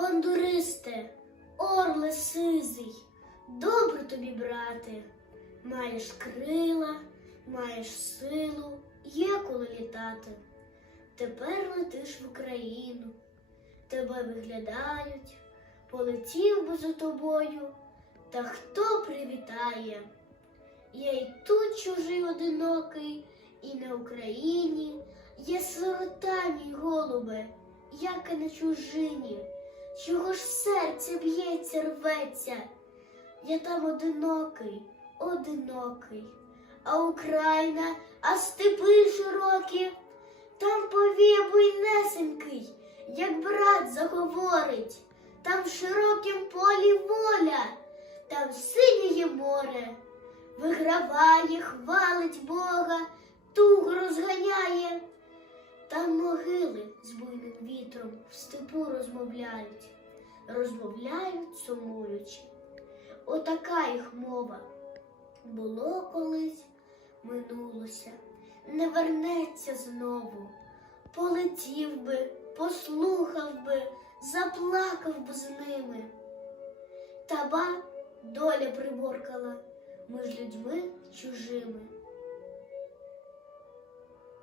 бандуристе, орле сизий, добре тобі, брате, маєш крила, маєш силу, є коли літати. Тепер летиш в Україну, тебе виглядають, полетів би за тобою, та хто привітає? Я й тут чужий одинокий, і на Україні є сирота, мій голубе, як і на чужині. Чого ж серце б'ється, рветься? Я там одинокий, одинокий, а Україна, а степи широкі, там повіє буйнесенький, як брат заговорить, там в широкім полі воля, там синє море, виграває, хвалить Бога, Могили з буйним вітром в степу розмовляють, розмовляють сумуючи. Отака їх мова. Було колись, минулося, не вернеться знову. Полетів би, послухав би, заплакав би з ними. Та ба доля приборкала між людьми чужими.